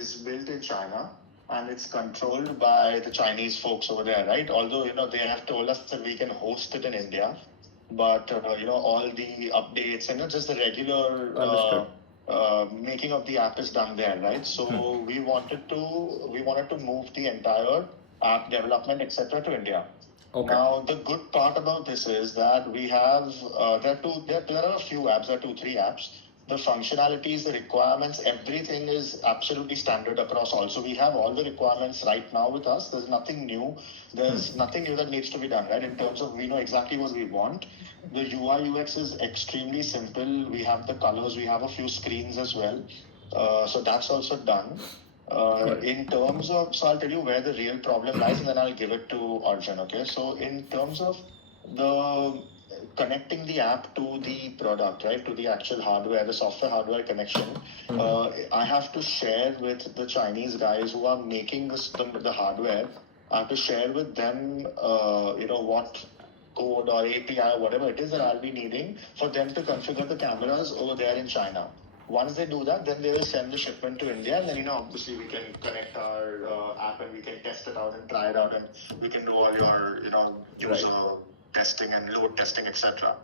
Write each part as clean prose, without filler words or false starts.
is built in China and it's controlled by the Chinese folks over there, right? Although, they have told us that we can host it in India, but, all the updates and just the regular making of the app is done there, right? So we wanted to move the entire app development, etc., to India. Okay. Now, the good part about this is that we have, there are a few apps, there are 2-3 apps. The functionalities, the requirements, everything is absolutely standard across all. So we have all the requirements right now with us. There's nothing new. There's nothing new that needs to be done, right? In terms of, we know exactly what we want. The UI UX is extremely simple. We have the colors, we have a few screens as well. So that's also done. In terms of, so I'll tell you where the real problem lies and then I'll give it to Arjun, okay? So in terms of the connecting the app to the product, right, to the actual hardware, the software hardware connection, I have to share with the Chinese guys who are making the hardware. I have to share with them, what code or API, whatever it is that I'll be needing for them to configure the cameras over there in China. Once they do that, then they will send the shipment to India, and then obviously we can connect our app and we can test it out and try it out, and we can do all your user testing and load testing, etc.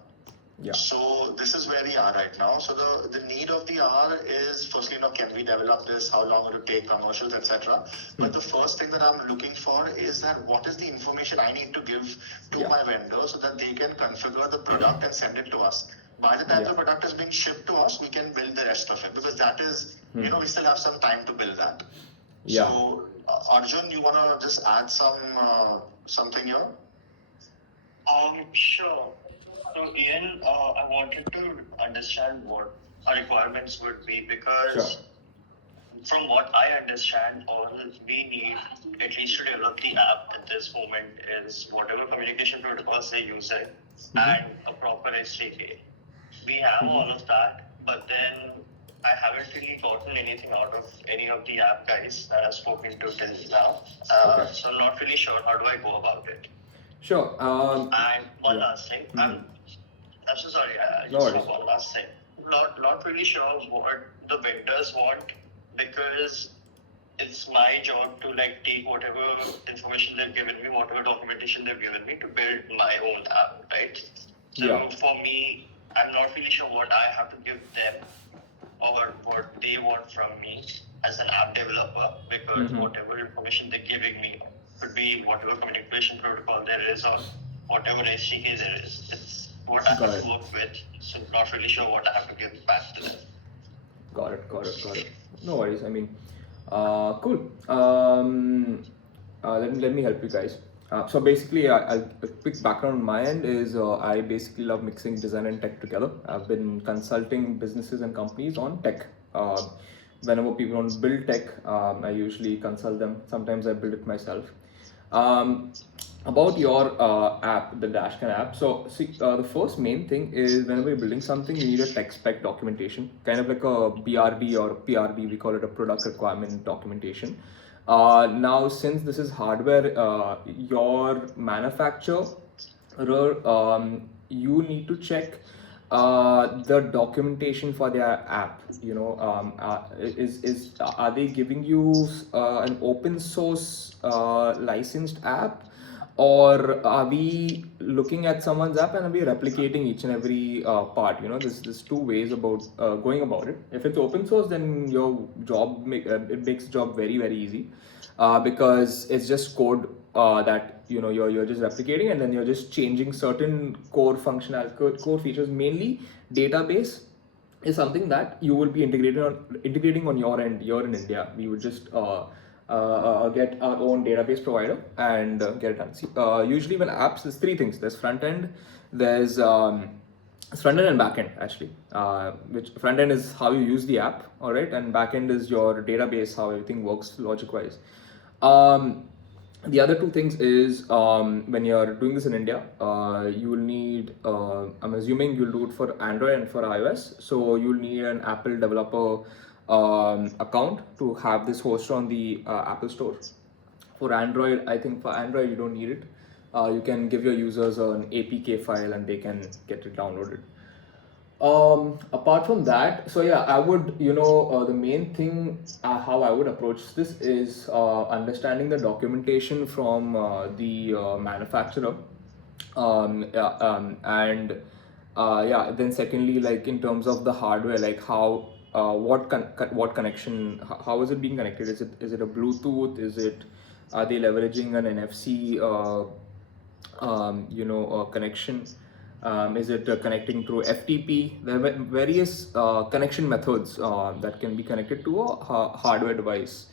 Yeah. So this is where we are right now. So the need of the hour is firstly, can we develop this? How long will it take? Commercials, etc. But the first thing that I'm looking for is that what is the information I need to give to my vendor so that they can configure the product and send it to us. By the time the product is being shipped to us, we can build the rest of it, because that is, we still have some time to build that. Yeah. So Arjun, you want to just add something here? Sure. So Ian, I wanted to understand what our requirements would be, because from what I understand, all we need, at least to develop the app at this moment, is whatever communication protocols they're using and a proper SDK. We have all of that, but then I haven't really gotten anything out of any of the app guys that I've spoken to till now. So I'm not really sure how do I go about it. Sure. And one last thing. I'm so sorry. I just have one last thing. Not really sure what the vendors want, because it's my job to take whatever information they've given me, whatever documentation they've given me, to build my own app, right? So for me, I'm not really sure what I have to give them or what they want from me as an app developer, because whatever information they're giving me could be whatever communication protocol there is or whatever SDK there is. It's what I have to work with, so I'm not really sure what I have to give back to them. Got it. No worries. I mean, cool. Let me help you guys. So basically, a quick background on my end is I basically love mixing design and tech together. I've been consulting businesses and companies on tech. Whenever people want to build tech, I usually consult them. Sometimes I build it myself. About your app, the Dashcam app. So see, the first main thing is whenever you're building something, you need a tech spec documentation, kind of like a BRB or PRB. We call it a product requirement documentation. Now, since this is hardware, your manufacturer, you need to check the documentation for their app. Are they giving you an open source licensed app, or are we looking at someone's app and are we replicating each and every part? There's two ways about going about it. If it's open source, then your job it makes the job very, very easy, because it's just code that you're just replicating, and then you're just changing certain core features. Mainly database is something that you will be integrating on your end. You're in India, we would just get our own database provider and get it done. See, usually when apps, there's three things. There's front end, there's front end and back end actually. Which front end is how you use the app, all right, and back end is your database, how everything works logic wise. The other two things is when you're doing this in India, you will need, I'm assuming you'll do it for Android and for iOS. So you'll need an Apple developer account to have this hosted on the Apple Store. For Android, I think for Android you don't need it. You can give your users an APK file and they can get it downloaded. Apart from that, so yeah, I would, the main thing how I would approach this is understanding the documentation from the manufacturer, and yeah, then secondly, like in terms of the hardware, like how what connection, how is it being connected? Is it a Bluetooth? Are they leveraging an NFC? Connection? Is it connecting through FTP? There are various connection methods that can be connected to a hardware device.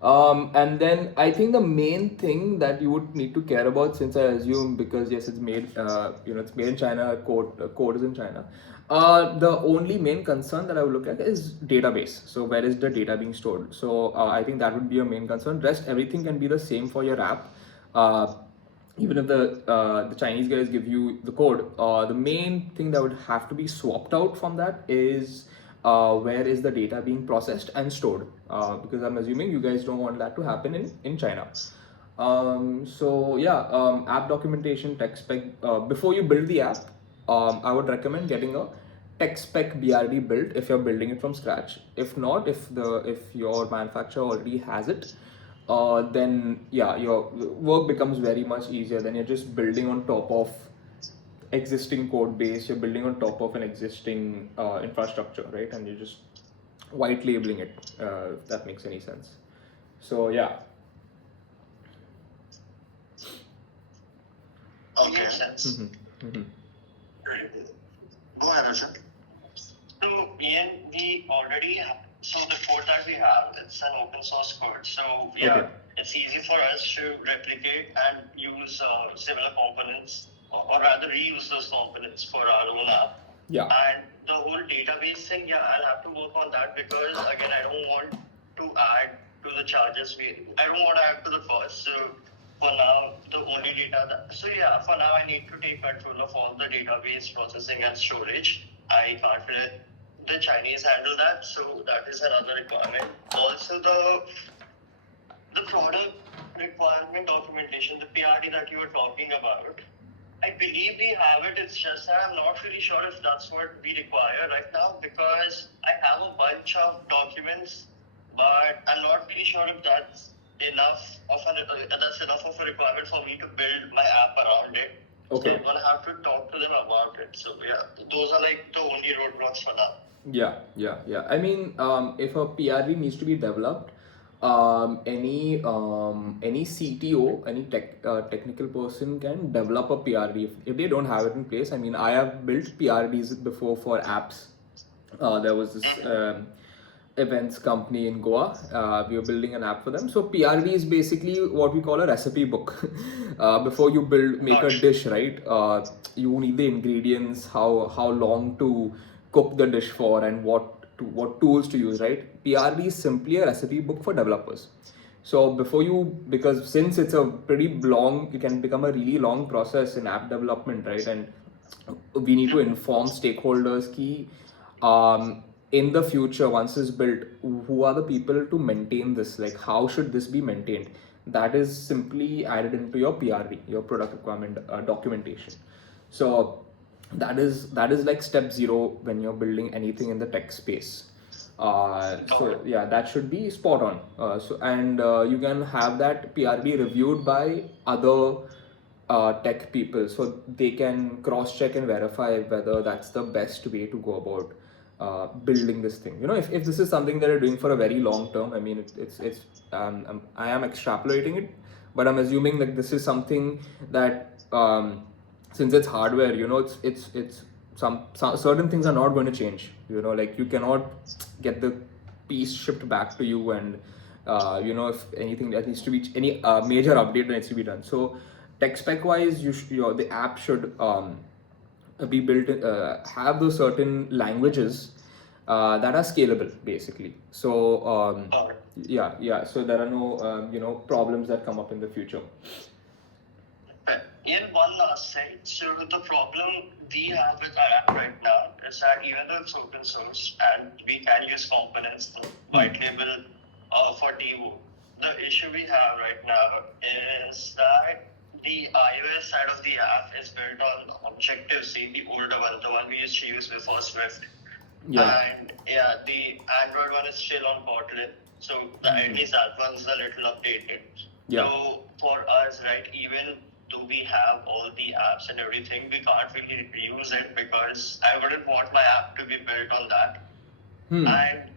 And then I think the main thing that you would need to care about, since I assume, because yes, it's made, it's made in China, code is in China. The only main concern that I would look at is database. So where is the data being stored? So I think that would be a main concern. Rest everything can be the same for your app. Uh, Even if the Chinese guys give you the code, the main thing that would have to be swapped out from that is where is the data being processed and stored, because I'm assuming you guys don't want that to happen in China. So yeah, app documentation, tech spec. Before you build the app, I would recommend getting a tech spec BRD built if you're building it from scratch. If not, if your manufacturer already has it, then yeah, your work becomes very much easier. Then you're just building on top of existing code base. You're building on top of an existing infrastructure, right? And you're just white labeling it. If that makes any sense. So yeah. Okay. Makes sense. Go ahead, Rashad. So, Ian, we already have, so the code that we have, it's an open source code. So, yeah, okay, it's easy for us to replicate and use similar components, or rather reuse those components for our own app. Yeah. And the whole database thing, yeah, I'll have to work on that because, again, I don't want to add to the charges. I don't want to add to the cost. So, for now, the only data so yeah, for now I need to take control of all the database processing and storage. I can't let the Chinese handle that, so that is another requirement. Also, the product requirement documentation, the PRD that you were talking about, I believe we have it. It's just that I'm not really sure if that's what we require right now because I have a bunch of documents, but I'm not really sure if that's enough of a requirement for me to build my app around it. Okay. So I'm gonna have to talk to them about it. So yeah, those are like the only roadblocks for now. Yeah. I mean, if a PRD needs to be developed, any CTO, any technical person can develop a PRD if they don't have it in place. I mean, I have built PRDs before for apps. There was this events company in Goa. We were building an app for them. So PRD is basically what we call a recipe book. Before you make a dish, right? You need the ingredients, how long to cook the dish for, and what tools to use, right? PRD is simply a recipe book for developers. So because since it's a pretty long, it can become a really long process in app development, right? And we need to inform stakeholders key, in the future, once it's built, who are the people to maintain this? Like, how should this be maintained? That is simply added into your PRD, your product requirement documentation. So that is like step 0 when you're building anything in the tech space. So yeah, that should be spot on. You can have that PRD reviewed by other tech people, so they can cross check and verify whether that's the best way to go about building this thing. If this is something that you're doing for a very long term, I mean, I am extrapolating it, but I'm assuming that this is something that, since it's hardware, it's some certain things are not going to change. Like you cannot get the piece shipped back to you, and if anything that needs to be any major update that needs to be done. So tech spec wise, the app should be built, have those certain languages that are scalable, basically. So yeah. So there are no problems that come up in the future. In one last thing, so the problem we have with our app right now is that even though it's open source and we can use components, the white label for Devo, the issue we have right now is that the iOS side of the app is built on Objective-C, the older one, the one we used to use before Swift. Yeah. And yeah, the Android one is still on Kotlin. So at least that one's a little updated. Yeah. So for us, right, even though we have all the apps and everything, we can't really use it because I wouldn't want my app to be built on that. And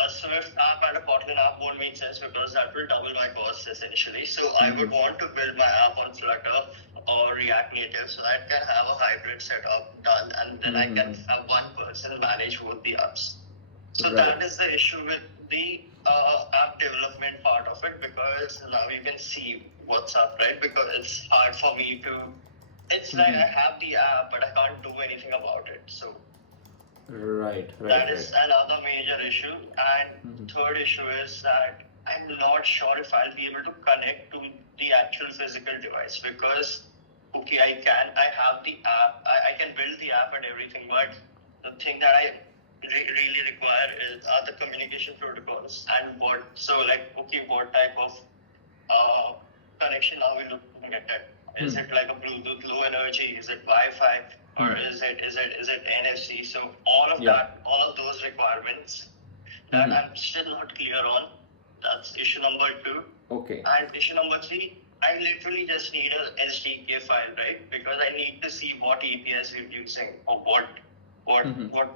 a Swift app and a Kotlin app won't make sense because that will double my costs essentially. So I would want to build my app on Flutter or React Native so I can have a hybrid setup done, and then I can have one person manage both the apps. So Right. that is the issue with the app development part of it, because now you can see what's up, right? Because it's hard for me to. It's like I have the app, but I can't do anything about it. So Right. that is another major issue. And third issue is that I'm not sure if I'll be able to connect to the actual physical device, because okay, I have the app, I can build the app and everything, but the thing that I really require are the communication protocols and what type of connection are we looking at? Is it like a Bluetooth low energy? Is it Wi-Fi? Or is it NFC? So all of those requirements that I'm still not clear on. That's issue number 2. Okay. And issue number 3, I literally just need a SDK file, right? Because I need to see what APIs we're using or what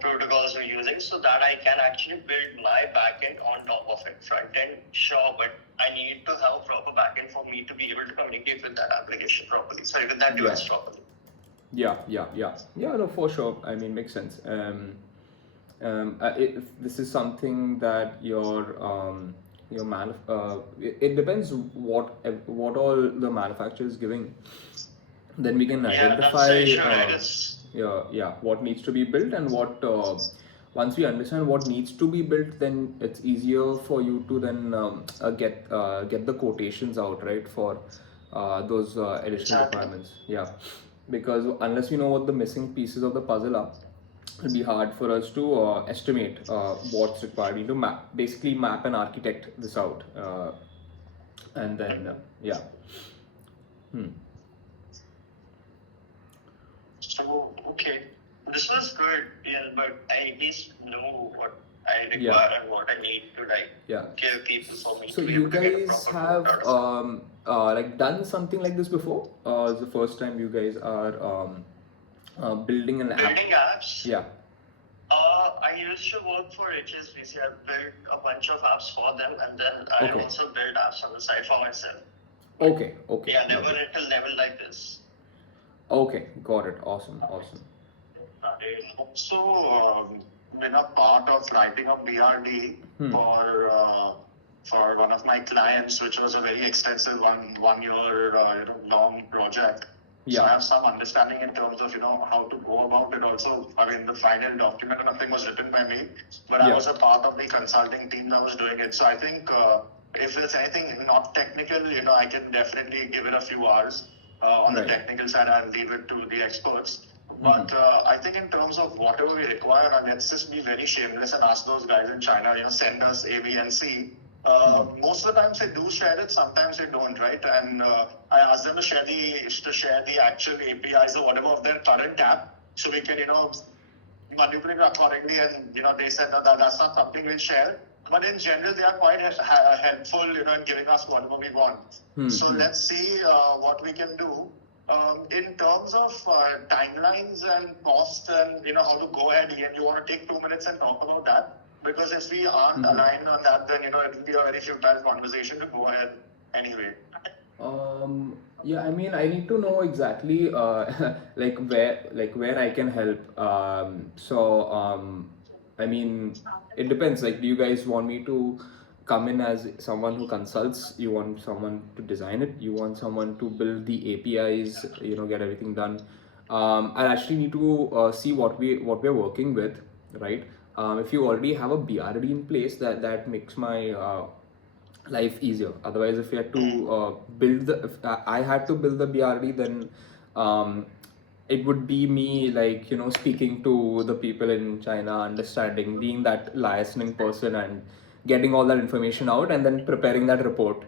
protocols we're using, so that I can actually build my backend on top of it. Front end, sure, but I need to have proper backend for me to be able to communicate with that application properly. Sorry, with that device properly. Yeah, no, for sure. I mean, makes sense. If this is something that it depends what all the manufacturer is giving. Then we can identify That's what needs to be built, and what once we understand what needs to be built, then it's easier for you to then get the quotations out, right, for those additional requirements. Yeah. Because unless we know what the missing pieces of the puzzle are, it'll be hard for us to estimate what's required. We need to basically map and architect this out, and then So okay, this was good, but I at least know what I require and what I need to give people for me. So to be you able to get a guys proper have like done something like this before? It's the first time you guys are building an app? building apps. Yeah. I used to work for HSBC. I built a bunch of apps for them, and then I also built apps on the side for myself. Okay. Yeah, they were little level like this. Okay, got it. Awesome. I also been a part of writing a BRD for one of my clients, which was a very extensive one year long project. Yeah. So I have some understanding in terms of how to go about it. Also, I mean, the final document or nothing was written by me, but I was a part of the consulting team that was doing it. So I think if there's anything not technical, I can definitely give it a few hours. On the technical side, I'll leave it to the experts. But I think in terms of whatever we require, let's just be very shameless and ask those guys in China, send us A, B, and C. Most of the times they do share it, sometimes they don't, right? And I asked them to share the actual APIs or whatever of their current app, so we can, manipulate it accordingly. And they said that's not something we'll share. But in general, they are quite helpful, in giving us whatever we want. So let's see what we can do. In terms of timelines and cost and how to go ahead, Ian, you want to take 2 minutes and talk about that? Because if we aren't aligned on that, then it will be a very futile conversation to go ahead anyway. Yeah, I mean, I need to know exactly where I can help. I mean, it depends. Like, do you guys want me to come in as someone who consults? You want someone to design it? You want someone to build the APIs? Get everything done. I actually need to see what we're working with, right? If you already have a BRD in place, that makes my life easier. Otherwise, if you had to if I had to build the BRD, then it would be me speaking to the people in China, understanding, being that listening person and getting all that information out and then preparing that report.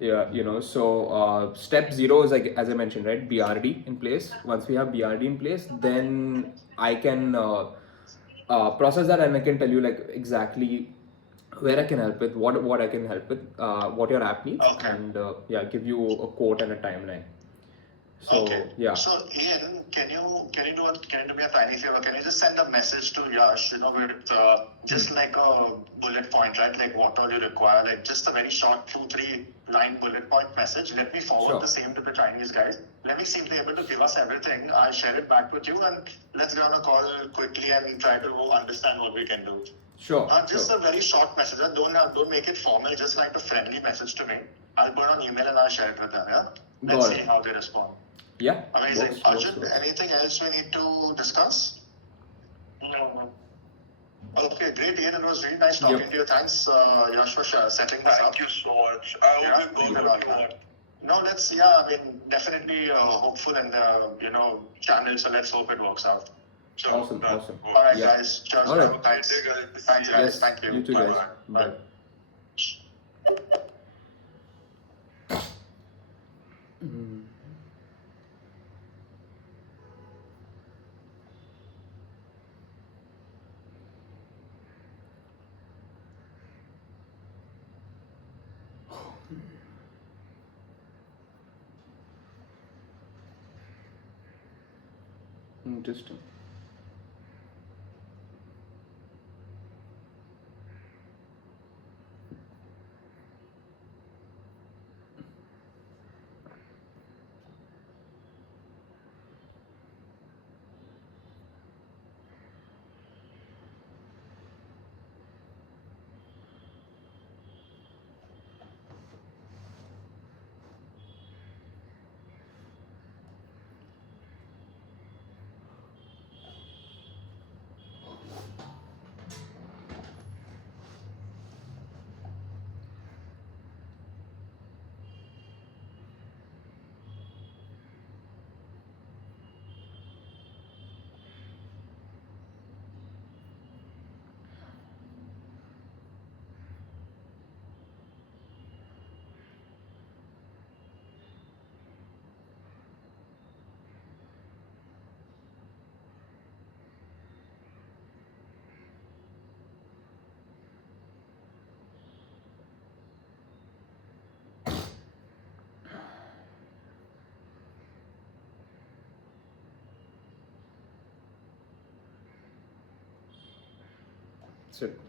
Yeah, so step zero is, like as I mentioned, right? BRD in place. Once we have BRD in place, then I can process that, and I can tell you like exactly where I can help with, what I can help with, what your app needs, Okay. and yeah, give you a quote and a timeline. Okay. So yeah, So Ian, can you do me a tiny favor? Can you just send a message to Yash, with just like a bullet point, right? Like what all you require, like just a very short 2-3 line bullet point message. Let me forward Sure. the same to the Chinese guys. Let me see if they're able to give us everything. I'll share it back with you, and let's get on a call quickly and try to understand what we can do. Sure, Just sure. a very short message. Don't make it formal. Just like a friendly message to me. I'll put it on email and I'll share it with them. Yeah. Let's Got see it. how they respond. Yeah, Amazing. works, Arjun, works. anything else we need to discuss? No. Okay, great, Ian. It was really nice talking Yep. to you. Thanks, Yash, for setting this up. Thank you so much. I Yeah, hope you leave go it to on what you that. want. No, I mean, definitely hopeful in the, channel, so let's hope it works out. Sure. Awesome, Done. awesome. All right, Yeah. guys. Cheers. All right. Have a thanks. Good day, guys. Thanks, See guys. ya. Yes, Thank you. you too, guys. Bye. Bye. Mm. Interesting. That's it.